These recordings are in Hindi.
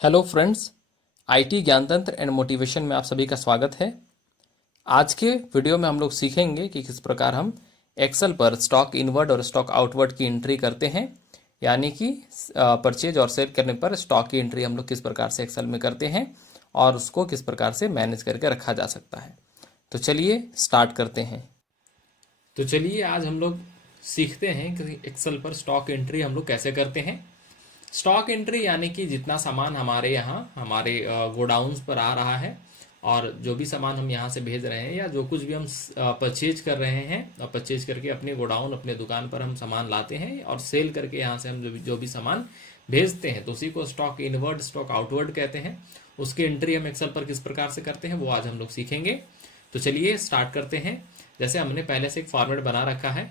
हेलो फ्रेंड्स, आईटी ज्ञान तंत्र एंड मोटिवेशन में आप सभी का स्वागत है। आज के वीडियो में हम लोग सीखेंगे कि किस प्रकार हम एक्सेल पर स्टॉक इनवर्ड और स्टॉक आउटवर्ड की एंट्री करते हैं, यानी कि परचेज और सेल करने पर स्टॉक की एंट्री हम लोग किस प्रकार से एक्सेल में करते हैं और उसको किस प्रकार से मैनेज करके रखा जा सकता है। तो चलिए स्टार्ट करते हैं। तो चलिए आज हम लोग सीखते हैं कि एक्सेल पर स्टॉक एंट्री हम लोग कैसे करते हैं। स्टॉक एंट्री यानी कि जितना सामान हमारे यहाँ हमारे गोडाउन्स पर आ रहा है और जो भी सामान हम यहाँ से भेज रहे हैं या जो कुछ भी हम परचेज कर रहे हैं और परचेज करके अपने गोडाउन अपने दुकान पर हम सामान लाते हैं और सेल करके यहाँ से हम जो भी सामान भेजते हैं तो उसी को स्टॉक इनवर्ड स्टॉक आउटवर्ड कहते हैं। उसकी एंट्री हम एक्सेल पर किस प्रकार से करते हैं वो आज हम लोग सीखेंगे। तो चलिए स्टार्ट करते हैं। जैसे हमने पहले से एक फॉर्मेट बना रखा है,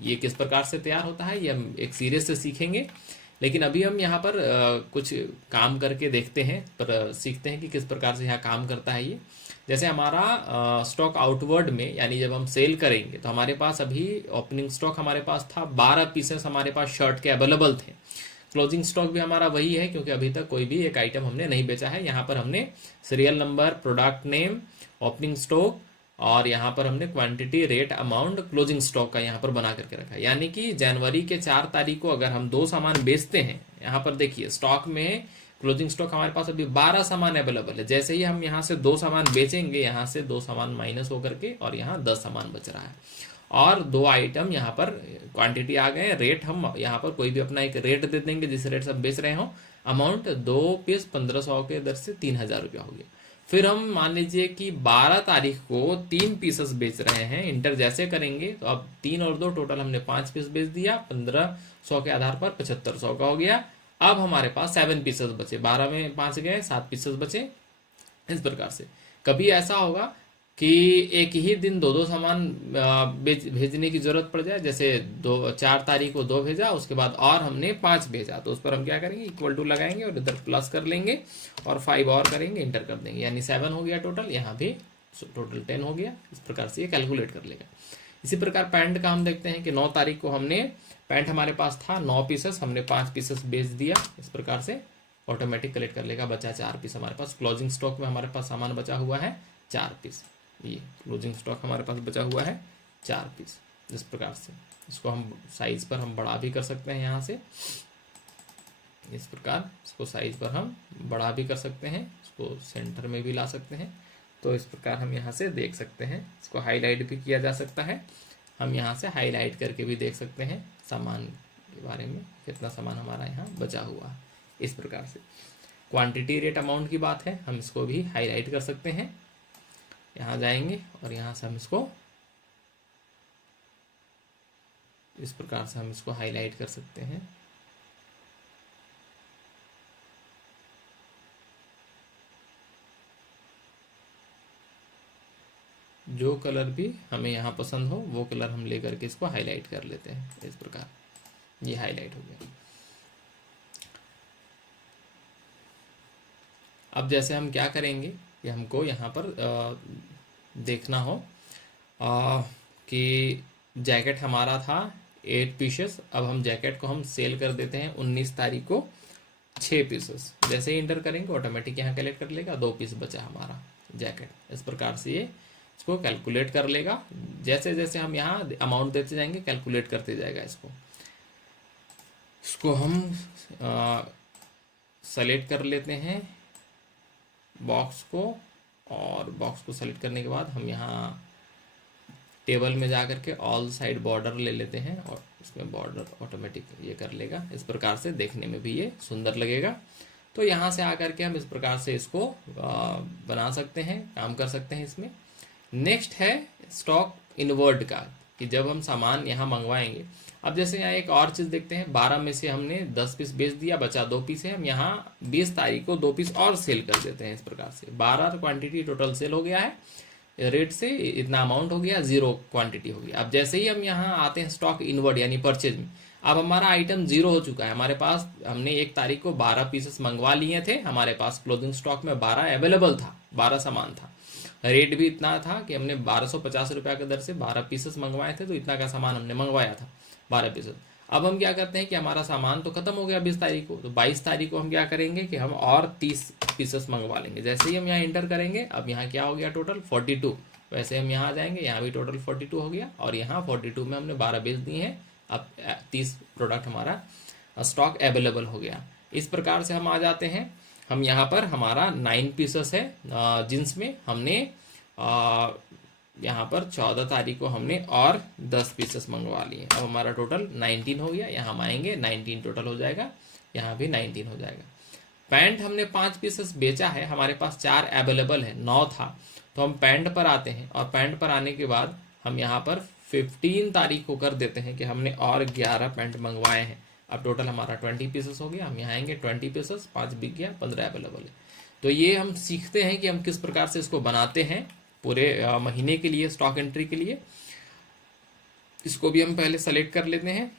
ये किस प्रकार से तैयार होता है ये हम एक सीरीज से सीखेंगे, लेकिन अभी हम यहाँ पर कुछ काम करके देखते हैं पर सीखते हैं कि किस प्रकार से यहाँ काम करता है ये। जैसे हमारा स्टॉक आउटवर्ड में यानी जब हम सेल करेंगे तो हमारे पास अभी ओपनिंग स्टॉक हमारे पास था 12 पीसेस हमारे पास शर्ट के अवेलेबल थे। क्लोजिंग स्टॉक भी हमारा वही है क्योंकि अभी तक कोई भी एक आइटम हमने नहीं बेचा है। यहाँ पर हमने serial number, product name, opening stock और यहाँ पर हमने quantity, rate, amount, closing stock का यहाँ पर बना करके रखा है। यानी कि जनवरी के 4 तारीख को अगर हम 2 सामान बेचते हैं, यहाँ पर देखिए स्टॉक में क्लोजिंग स्टॉक हमारे पास अभी 12 सामान अवेलेबल है। जैसे ही हम यहाँ से 2 सामान बेचेंगे, यहाँ से 2 सामान माइनस होकर के और यहाँ 10 सामान बच रहा है और 2 आइटम यहाँ पर क्वांटिटी आ गए। रेट हम यहाँ पर कोई भी अपना एक रेट दे देंगे जिस रेट से हम बेच रहे हो। अमाउंट 2 पीस 1500 के दर से 3000 रुपया हो गया। फिर हम मान लीजिए कि 12 तारीख को 3 पीसेस बेच रहे हैं। इंटर जैसे करेंगे तो अब 3 और 2 टोटल हमने 5 पीस बेच दिया। 1500 के आधार पर 7500 का हो गया। अब हमारे पास 7 पीसेस बचे, 12 में 5 गए, 7 पीसेस बचे। इस प्रकार से कभी ऐसा होगा कि एक ही दिन 2 सामान भेजने की जरूरत पड़ जाए। जैसे 4 तारीख को 2 भेजा, उसके बाद और हमने 5 भेजा, तो उस पर हम क्या करेंगे, इक्वल टू लगाएंगे और इधर प्लस कर लेंगे और 5 और करेंगे, इंटर कर देंगे, यानी 7 हो गया टोटल। यहाँ भी टोटल 10 हो गया। इस प्रकार से ये कैलकुलेट कर लेगा। इसी प्रकार पैंट का हम देखते हैं कि 9 तारीख को हमने पैंट हमारे पास था 9 पीसेस, हमने 5 पीसेस बेच दिया। इस प्रकार से ऑटोमेटिक कलेक्ट कर लेगा। बचा 4 पीस हमारे पास। क्लोजिंग स्टॉक में हमारे पास सामान बचा हुआ है 4 पीस। ये क्लोजिंग स्टॉक हमारे पास बचा हुआ है 4 पीस। इस प्रकार से इसको हम साइज पर हम बड़ा भी कर सकते हैं। यहाँ से इस प्रकार इसको साइज पर हम बड़ा भी कर सकते हैं, इसको सेंटर में भी ला सकते हैं। तो इस प्रकार हम यहाँ से देख सकते हैं। इसको हाईलाइट भी किया जा सकता है। हम यहाँ से हाईलाइट करके भी देख सकते हैं सामान के बारे में, कितना सामान हमारा यहाँ बचा हुआ है। इस प्रकार से क्वांटिटी, रेट, अमाउंट की बात है, हम इसको भी हाईलाइट कर सकते हैं। यहाँ जाएंगे और यहाँ से हम इसको इस प्रकार से हम इसको हाईलाइट कर सकते हैं। जो कलर भी हमें यहाँ पसंद हो वो कलर हम लेकर के इसको हाईलाइट कर लेते हैं। इस प्रकार ये हाईलाइट हो गया। अब जैसे हम क्या करेंगे कि हमको यहाँ पर देखना हो कि जैकेट हमारा था 8 पीसेस, अब हम जैकेट को हम सेल कर देते हैं 19 तारीख को 6 पीसेस। जैसे ही इंटर करेंगे ऑटोमेटिक यहाँ कैलकुलेट कर लेगा, 2 पीस बचा हमारा जैकेट। इस प्रकार से ये इसको कैलकुलेट कर लेगा। जैसे जैसे हम यहाँ अमाउंट देते जाएंगे कैलकुलेट करते जाएगा। इसको हम सेलेक्ट कर लेते हैं बॉक्स को, और बॉक्स को सेलेक्ट करने के बाद हम यहाँ टेबल में जा करके ऑल साइड बॉर्डर ले लेते हैं और इसमें बॉर्डर ऑटोमेटिक ये कर लेगा। इस प्रकार से देखने में भी ये सुंदर लगेगा। तो यहाँ से आकर के हम इस प्रकार से इसको बना सकते हैं, काम कर सकते हैं इसमें। नेक्स्ट है स्टॉक इनवर्ड का, कि जब हम सामान यहाँ मंगवाएंगे। अब जैसे यहाँ एक और चीज़ देखते हैं, 12 में से हमने 10 पीस बेच दिया, बचा 2 पीस है। हम यहाँ 20 तारीख को 2 पीस और सेल कर देते हैं। इस प्रकार से 12 क्वांटिटी टोटल सेल हो गया है, रेट से इतना अमाउंट हो गया, 0 क्वांटिटी हो गया। अब जैसे ही हम यहाँ आते हैं स्टॉक इनवर्ड यानी परचेज में, अब हमारा आइटम 0 हो चुका है। हमारे पास हमने 1 तारीख को 12 पीसेस मंगवा लिए थे, हमारे पास क्लोजिंग स्टॉक में 12 अवेलेबल था, 12 सामान था। रेट भी इतना था कि हमने 1250 रुपया की दर से 12 पीसेस मंगवाए थे, तो इतना का सामान हमने मंगवाया था 12 पीसेस। अब हम क्या करते हैं कि हमारा सामान तो खत्म हो गया 20 तारीख को, तो 22 तारीख को हम क्या करेंगे कि हम और 30 पीसेस मंगवा लेंगे। जैसे ही हम यहाँ इंटर करेंगे, अब यहाँ क्या हो गया टोटल 42, वैसे हम यहाँ आ जाएंगे, यहाँ भी टोटल 42 हो गया, और यहाँ 42 में हमने 12 बेच दिए हैं। अब 30 प्रोडक्ट हमारा स्टॉक अवेलेबल हो गया। इस प्रकार से हम आ जाते हैं। हम यहाँ पर हमारा 9 पीसेस है जींस में, हमने यहाँ पर 14 तारीख को हमने और 10 पीसेस मंगवा लिए। अब हमारा टोटल 19 हो गया। यहाँ हम आएंगे, 19 टोटल हो जाएगा, यहाँ भी 19 हो जाएगा। पैंट हमने 5 पीसेस बेचा है, हमारे पास 4 अवेलेबल है, 9 था, तो हम पैंट पर आते हैं, और पैंट पर आने के बाद हम यहाँ पर 15 तारीख को कर देते हैं कि हमने और 11 पैंट मंगवाए हैं। अब टोटल हमारा 20 पीसेस हो गया। हम यहाँ आएंगे, 20 पीसेस, 5 बिक गया, 15 अवेलेबल है। तो ये हम सीखते हैं कि हम किस प्रकार से इसको बनाते हैं पूरे महीने के लिए, स्टॉक एंट्री के लिए। इसको भी हम पहले सेलेक्ट कर लेते हैं,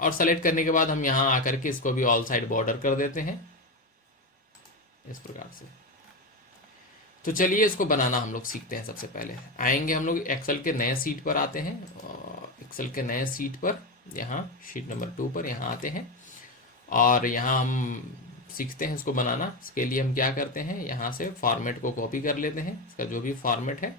और सेलेक्ट करने के बाद हम यहाँ आकर के इसको भी ऑल साइड बॉर्डर कर देते हैं इस प्रकार से। तो चलिए इसको बनाना हम लोग सीखते हैं। सबसे पहले आएंगे हम लोग एक्सेल के नए सीट पर आते हैं, एक्सेल के नए सीट पर, यहाँ शीट नंबर 2 पर यहाँ आते हैं, और यहाँ हम सीखते हैं इसको बनाना। इसके लिए हम क्या करते हैं, यहाँ से फॉर्मेट को कॉपी कर लेते हैं, इसका जो भी फॉर्मेट है,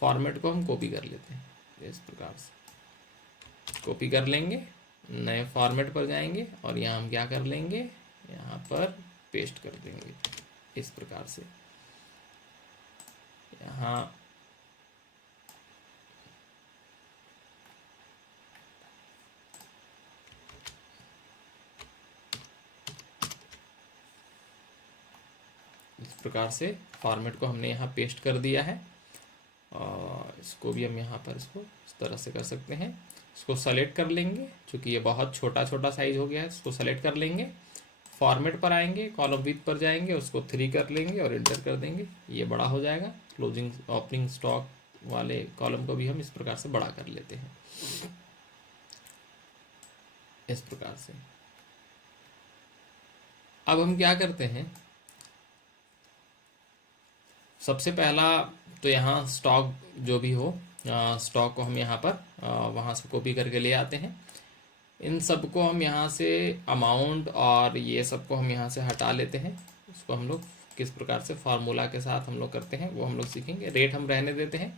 फॉर्मेट को हम कॉपी कर लेते हैं। इस प्रकार से कॉपी कर लेंगे, नए फॉर्मेट पर जाएंगे, और यहाँ हम क्या कर लेंगे, यहाँ पर पेस्ट कर देंगे इस प्रकार से। यहाँ इस प्रकार से फॉर्मेट को हमने यहाँ पेस्ट कर दिया है, और इसको भी हम यहाँ पर इसको इस तरह से कर सकते हैं। इसको सेलेक्ट कर लेंगे, क्योंकि ये बहुत छोटा छोटा साइज हो गया है, इसको सेलेक्ट कर लेंगे, फॉर्मेट पर आएंगे, कॉलम विथ पर जाएंगे, उसको 3 कर लेंगे और इंटर कर देंगे, ये बड़ा हो जाएगा। क्लोजिंग ओपनिंग स्टॉक वाले कॉलम को भी हम इस प्रकार से बड़ा कर लेते हैं इस प्रकार से। अब हम क्या करते हैं, सबसे पहला तो यहाँ स्टॉक जो भी हो, स्टॉक को हम यहाँ पर वहाँ से कॉपी करके ले आते हैं। इन सब को हम यहाँ से अमाउंट और ये सब को हम यहाँ से हटा लेते हैं। उसको हम लोग किस प्रकार से फार्मूला के साथ हम लोग करते हैं वो हम लोग सीखेंगे। रेट हम रहने देते हैं।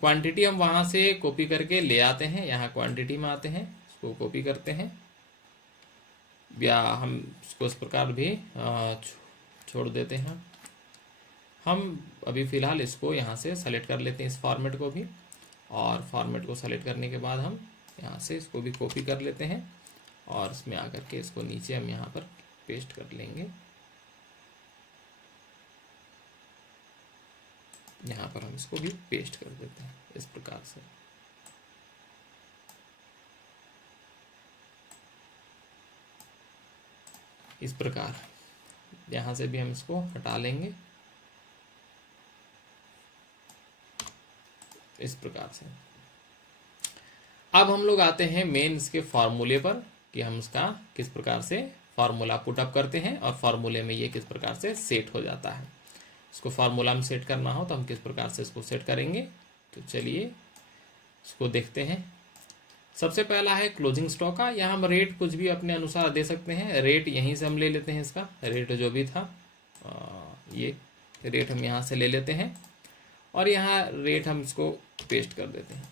क्वांटिटी हम वहाँ से कॉपी करके ले आते हैं, यहाँ क्वांटिटी में आते हैं, इसको कॉपी करते हैं, या हम इसको इस प्रकार भी छोड़ देते हैं। हम अभी फ़िलहाल इसको यहाँ से सेलेक्ट कर लेते हैं, इस फॉर्मेट को भी, और फॉर्मेट को सेलेक्ट करने के बाद हम यहाँ से इसको भी कॉपी कर लेते हैं, और इसमें आकर के इसको नीचे हम यहाँ पर पेस्ट कर लेंगे। यहाँ पर हम इसको भी पेस्ट कर देते हैं इस प्रकार से। इस प्रकार यहाँ से भी हम इसको हटा लेंगे इस प्रकार से। अब हम लोग आते हैं मेन इसके फॉर्मूले पर, कि हम इसका किस प्रकार से फार्मूला पुटअप करते हैं, और फार्मूले में ये किस प्रकार से सेट हो जाता है। इसको फार्मूला में सेट करना हो तो हम किस प्रकार से इसको सेट करेंगे, तो चलिए इसको देखते हैं। सबसे पहला है क्लोजिंग स्टॉक का। यहाँ हम रेट कुछ भी अपने अनुसार दे सकते हैं। रेट यहीं से हम ले लेते हैं, इसका रेट जो भी था ये रेट हम यहाँ से ले लेते हैं, और यहाँ रेट हम इसको पेस्ट कर देते हैं।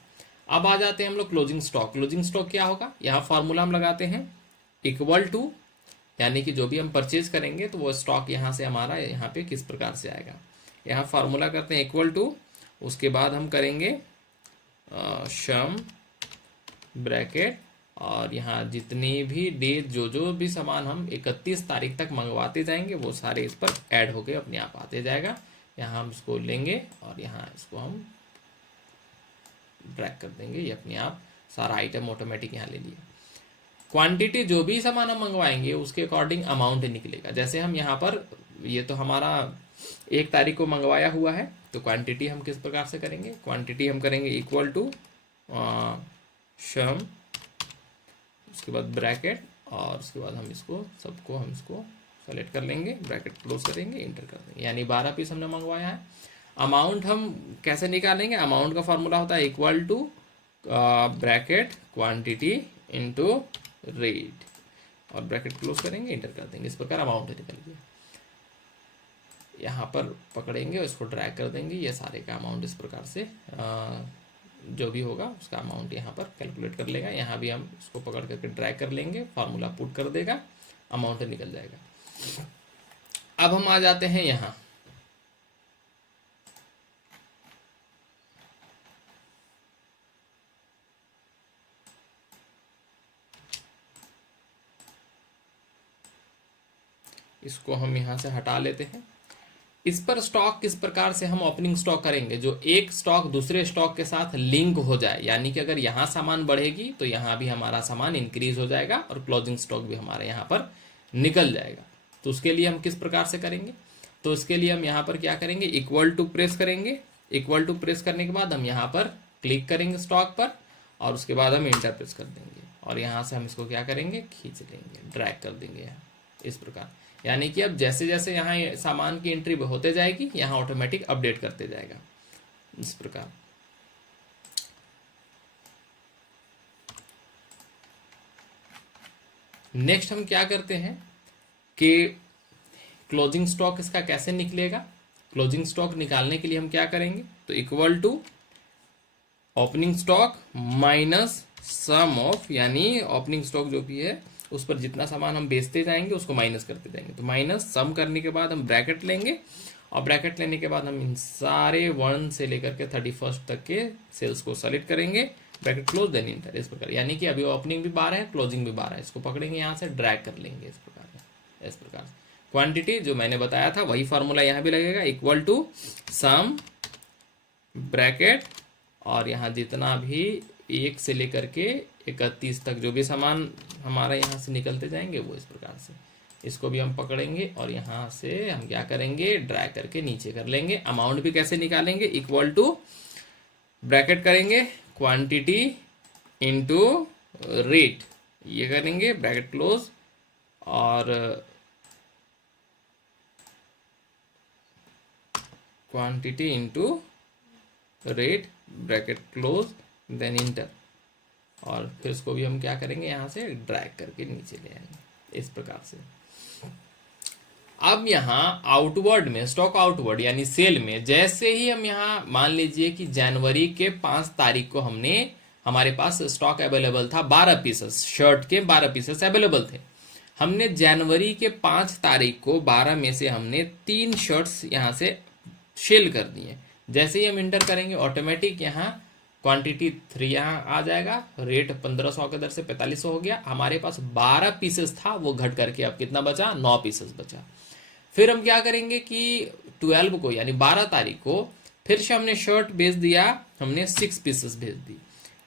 अब आ जाते हैं हम लोग क्लोजिंग स्टॉक। क्लोजिंग स्टॉक क्या होगा, यहाँ फार्मूला हम लगाते हैं इक्वल टू, यानी कि जो भी हम परचेज करेंगे तो वो स्टॉक यहाँ से हमारा यहाँ पे किस प्रकार से आएगा। यहाँ फार्मूला करते हैं इक्वल टू, उसके बाद हम करेंगे सम ब्रैकेट, और यहाँ जितनी भी डेट जो भी सामान हम 31 तारीख तक मंगवाते जाएंगे वो सारे इस पर ऐड होके अपने आप आते जाएगा। यहाँ हम इसको लेंगे और यहाँ इसको हम ड्रैग कर देंगे, ये अपने आप सारा आइटम ऑटोमेटिक यहाँ ले लिया। क्वांटिटी जो भी सामान हम मंगवाएंगे उसके अकॉर्डिंग अमाउंट निकलेगा। जैसे हम यहाँ पर, ये तो हमारा 1 तारीख को मंगवाया हुआ है, तो क्वांटिटी हम किस प्रकार से करेंगे, क्वांटिटी हम करेंगे इक्वल टू सम, उसके बाद ब्रैकेट, और उसके बाद हम इसको सबको हम इसको सेलेक्ट कर लेंगे, ब्रैकेट क्लोज करेंगे, इंटर कर देंगे, यानी 12 पीस हमने मंगवाया है। अमाउंट हम कैसे निकालेंगे, अमाउंट का फॉर्मूला होता है equal to bracket quantity into rate और ब्रैकेट क्लोज करेंगे, इंटर कर देंगे। इस प्रकार अमाउंट निकल गया। यहाँ पर पकड़ेंगे और इसको ड्रैग कर देंगे, ये सारे का अमाउंट इस प्रकार से जो भी होगा उसका अमाउंट यहाँ पर कैलकुलेट कर लेगा। यहाँ भी हम इसको पकड़ करके ड्रैग कर लेंगे, फार्मूला पुट कर देगा, अमाउंट निकल जाएगा। अब हम आ जाते हैं यहाँ इसको हम यहाँ से हटा लेते हैं। इस पर स्टॉक किस प्रकार से हम ओपनिंग स्टॉक करेंगे, जो एक स्टॉक दूसरे स्टॉक के साथ लिंक हो जाए, यानी कि अगर यहाँ सामान बढ़ेगी तो यहाँ भी हमारा सामान इंक्रीज हो जाएगा और क्लोजिंग स्टॉक भी हमारे यहाँ पर निकल जाएगा। तो उसके लिए हम किस प्रकार से करेंगे, तो इसके लिए हम यहाँ पर क्या करेंगे, इक्वल टू प्रेस करेंगे। इक्वल टू प्रेस करने के बाद हम यहाँ पर क्लिक करेंगे स्टॉक पर और उसके बाद हम इंटर प्रेस कर देंगे और यहाँ से हम इसको क्या करेंगे, खींच लेंगे, ड्रैग कर देंगे यहाँ इस प्रकार। यानी कि अब जैसे जैसे यहाँ सामान की एंट्री होते जाएगी यहाँ ऑटोमेटिक अपडेट करते जाएगा इस प्रकार। नेक्स्ट हम क्या करते हैं कि क्लोजिंग स्टॉक इसका कैसे निकलेगा। क्लोजिंग स्टॉक निकालने के लिए हम क्या करेंगे, तो equal to opening stock minus sum of, यानी ओपनिंग स्टॉक जो भी है उस पर जितना सामान हम बेचते जाएंगे उसको माइनस करते जाएंगे। तो माइनस सम करने के बाद हम ब्रैकेट लेंगे और ब्रैकेट लेने के बाद हम इन सारे 1 से लेकर के 31 तक के सेल्स को सेलेक्ट करेंगे, ब्रैकेट क्लोज देन इंटर इस प्रकार। यानी कि अभी ओपनिंग भी 12 है, क्लोजिंग भी 12 है। इसको पकड़ेंगे यहाँ से ड्रैग कर लेंगे इस प्रकार। क्वांटिटी जो मैंने बताया था वही फार्मूला यहाँ भी लगेगा, इक्वल टू सम ब्रैकेट और यहाँ जितना भी 1 से लेकर के 31 तक जो भी सामान हमारा यहाँ से निकलते जाएंगे वो इस प्रकार से। इसको भी हम पकड़ेंगे और यहाँ से हम क्या करेंगे, ड्रैग करके नीचे कर लेंगे। अमाउंट भी कैसे निकालेंगे, इक्वल टू ब्रैकेट करेंगे क्वांटिटी इनटू रेट, ये करेंगे ब्रैकेट क्लोज और quantity into rate bracket close then enter और फिर इसको भी हम क्या करेंगे, यहाँ से ड्रैग करके नीचे ले आएंगे इस प्रकार से। अब यहाँ आउटवर्ड में स्टॉक आउटवर्ड यानी सेल में जैसे ही हम यहाँ मान लीजिए कि जनवरी के 5 तारीख को हमारे पास स्टॉक अवेलेबल था 12 पीसेस, शर्ट के 12 पीसेस अवेलेबल थे। हमने जनवरी के 5 तारीख को 12 में से हमने 3 शर्ट्स यहाँ से सेल कर दिए। जैसे ही हम इंटर करेंगे ऑटोमेटिक यहाँ क्वांटिटी 3 यहाँ आ जाएगा, रेट 1500 के दर से 4500 हो गया। हमारे पास 12 पीसेस था वो घट करके अब कितना बचा, 9 पीसेस बचा। फिर हम क्या करेंगे कि 12 को यानी 12 तारीख को फिर से हमने शर्ट भेज दिया, हमने 6 पीसेस भेज दी।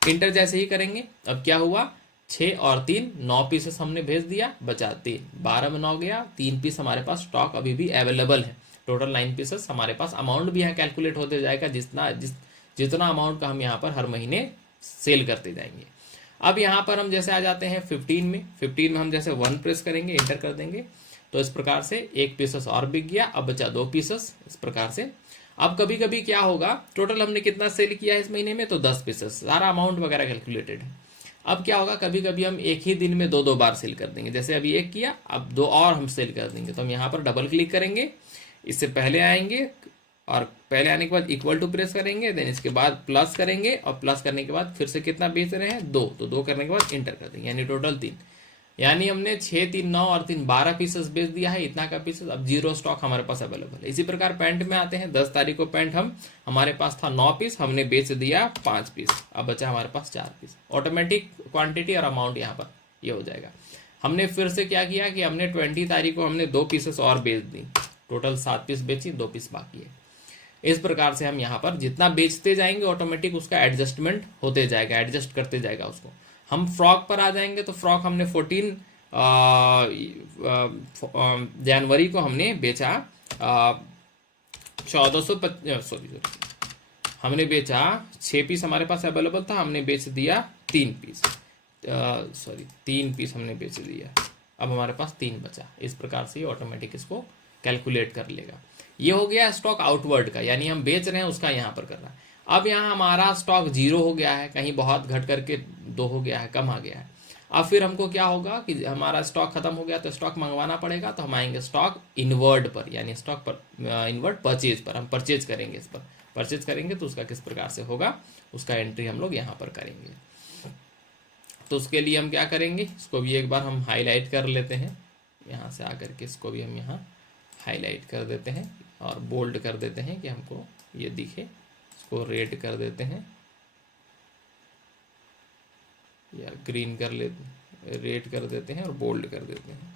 इंटर जैसे ही करेंगे अब क्या हुआ, 6 और 3 9 पीसेस हमने भेज दिया, बचा 3, 12 में 9 गया, 3 पीस हमारे पास स्टॉक अभी भी अवेलेबल है। टोटल 9 पीसेस हमारे पास। अमाउंट भी यहाँ कैलकुलेट होते जाएगा जितना अमाउंट का हम यहाँ पर हर महीने सेल करते जाएंगे। अब यहाँ पर हम जैसे आ जाते हैं 15 में हम जैसे 1 प्रेस करेंगे, इंटर कर देंगे तो इस प्रकार से 1 पीसेस और बिक गया, अब बचा 2 पीसेस इस प्रकार से। अब कभी कभी क्या होगा, टोटल हमने कितना सेल किया है इस महीने में, तो 10 पीसेस, सारा अमाउंट वगैरह कैलकुलेटेड है। अब क्या होगा, कभी कभी हम एक ही दिन में 2 बार सेल कर देंगे। जैसे अभी 1 किया, अब 2 और हम सेल कर देंगे। तो हम यहाँ पर डबल क्लिक करेंगे, इससे पहले आएंगे और पहले आने के बाद इक्वल टू प्रेस करेंगे, देन इसके बाद प्लस करेंगे और प्लस करने के बाद फिर से कितना बेच रहे हैं, 2, तो 2 करने के बाद इंटर कर देंगे, यानी टोटल 3। यानी हमने 6, 3, 9 और 3 12 पीसेस बेच दिया है, इतना का पीसेस। अब 0 स्टॉक हमारे पास अवेलेबल है। इसी प्रकार पैंट में आते हैं, 10 तारीख को पैंट हमारे पास था 9 पीस, हमने बेच दिया 5 पीस, अब बचा हमारे पास 4 पीस। ऑटोमेटिक क्वांटिटी और अमाउंट यहाँ पर ये हो जाएगा। हमने फिर से क्या किया कि हमने 20 तारीख को हमने 2 पीसेस और बेच दी, टोटल 7 पीस बेची, 2 पीस बाकी है। इस प्रकार से हम यहाँ पर जितना बेचते जाएंगे ऑटोमेटिक उसका एडजस्टमेंट होते जाएगा, एडजस्ट करते जाएगा उसको। हम फ्रॉक पर आ जाएंगे तो फ्रॉक हमने 14 जनवरी को हमने बेचा 6 पीस हमारे पास अवेलेबल था, हमने बेच दिया 3 पीस, 3 पीस हमने बेच दिया, अब हमारे पास 3 बचा। इस प्रकार से ऑटोमेटिक इसको कैलकुलेट कर लेगा। ये हो गया स्टॉक आउटवर्ड का, यानी हम बेच रहे हैं उसका यहाँ पर कर रहा है। अब यहाँ हमारा स्टॉक 0 हो गया है, कहीं बहुत घट करके 2 हो गया है, कम आ गया है। अब फिर हमको क्या होगा कि हमारा स्टॉक खत्म हो गया तो स्टॉक मंगवाना पड़ेगा, तो हम आएंगे स्टॉक इनवर्ड पर, यानी स्टॉक पर इनवर्ड परचेज पर, हम परचेज करेंगे, इस पर परचेज करेंगे तो उसका किस प्रकार से होगा उसका एंट्री हम लोग यहाँ पर करेंगे। तो उसके लिए हम क्या करेंगे, इसको भी एक बार हम हाईलाइट कर लेते हैं, यहाँ से आकर के इसको भी हम यहाँ हाईलाइट कर देते हैं और बोल्ड कर देते हैं कि हमको ये दिखे। इसको रेड कर देते हैं या ग्रीन कर लेते, रेड कर देते हैं और बोल्ड कर देते हैं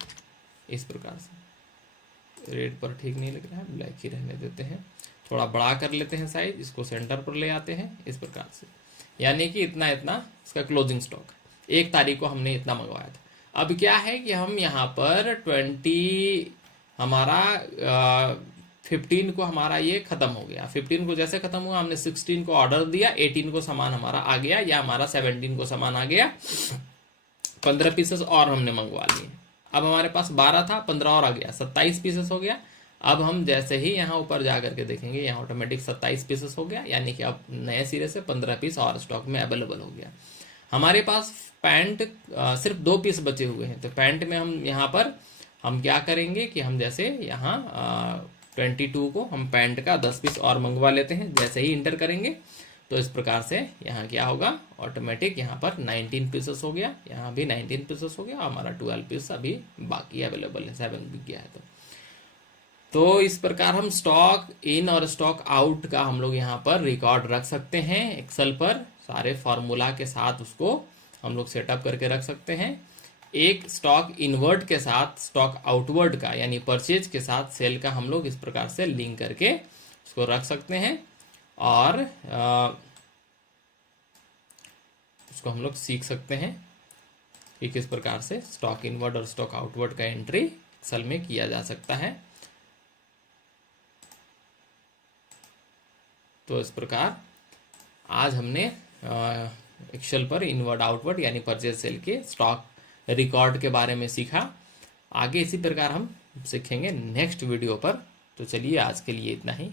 इस प्रकार से। रेड पर ठीक नहीं लग रहा है, ब्लैक ही रहने देते हैं। थोड़ा बड़ा कर लेते हैं साइज, इसको सेंटर पर ले आते हैं इस प्रकार से, यानी कि इतना इतना इसका क्लोजिंग स्टॉक। 1 तारीख को हमने इतना मंगवाया था। अब क्या है कि हम यहाँ पर 20 हमारा 15 को हमारा ये खत्म हो गया। 15 को जैसे खत्म हुआ हमने 16 को ऑर्डर दिया, 18 को सामान हमारा आ गया, या हमारा 17 को सामान आ गया। 15 पीसेस और हमने मंगवा लिए। अब हमारे पास 12 था, 15 और आ गया, 27 पीसेस हो गया। अब हम जैसे ही यहाँ ऊपर जा करके देखेंगे, यहाँ ऑटोमेटिक 27 पीसेस हो गया, यानी कि अब नए सिरे से 15 पीस और स्टॉक में अवेलेबल हो गया। हमारे पास पैंट सिर्फ 2 पीस बचे हुए हैं, तो पैंट में हम यहाँ पर हम क्या करेंगे कि हम जैसे यहाँ 22 को हम पैंट का 10 पीस और मंगवा लेते हैं। जैसे ही इंटर करेंगे तो इस प्रकार से यहाँ क्या होगा, ऑटोमेटिक यहाँ पर 19 पीसेस हो गया, यहाँ भी 19 पीसेस हो गया, हमारा 12 पीस अभी बाकी अवेलेबल है, 7 बिक गया है। तो इस प्रकार हम स्टॉक इन और स्टॉक आउट का हम लोग यहाँ पर रिकॉर्ड रख सकते हैं एक्सेल पर, सारे फॉर्मूला के साथ उसको हम लोग सेटअप करके रख सकते हैं। एक स्टॉक इनवर्ड के साथ स्टॉक आउटवर्ड का, यानी परचेज के साथ सेल का हम लोग इस प्रकार से लिंक करके उसको रख सकते हैं, और उसको हम लोग सीख सकते हैं कि किस प्रकार से स्टॉक इनवर्ड और स्टॉक आउटवर्ड का एंट्री एक्सेल में किया जा सकता है। तो इस प्रकार आज हमने एक्सेल पर इनवर्ड आउटवर्ड यानी परचेज सेल के स्टॉक रिकॉर्ड के बारे में सीखा। आगे इसी प्रकार हम सीखेंगे नेक्स्ट वीडियो पर। तो चलिए आज के लिए इतना ही।